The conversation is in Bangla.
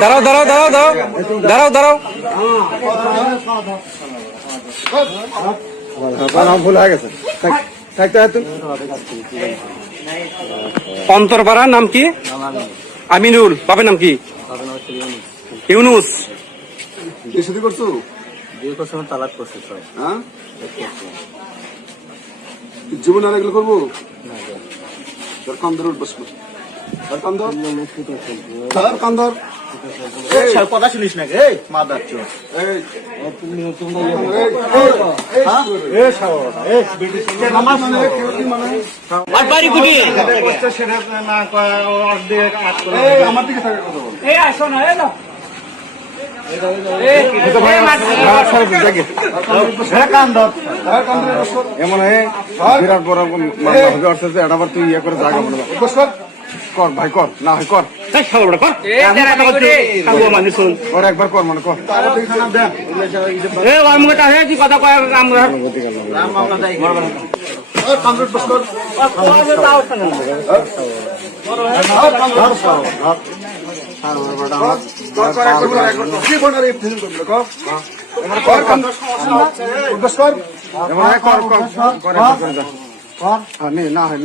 দাঁড়াও দাঁড়াও দাঁড়াও দাঁড়াও দাঁড়াও দাঁড়াও ভুল হয়ে গেছে। অন্তরপাড়ার নাম কি? আমিনুল। বাপের নাম কি? ইউনুস। করছো? তালাক করছে। হ্যাঁ, জীবন আর এগুলো করবো? কথা শুনিস নাকি? মাদার চোর আমার দিকে থাকে এমন বিরাট বড় আবার তুই ইয়ে করে জায়গা বলবো কর ভাই, কর না হয় কর একবার কর মানে কর কথা কয় আমরা না হয়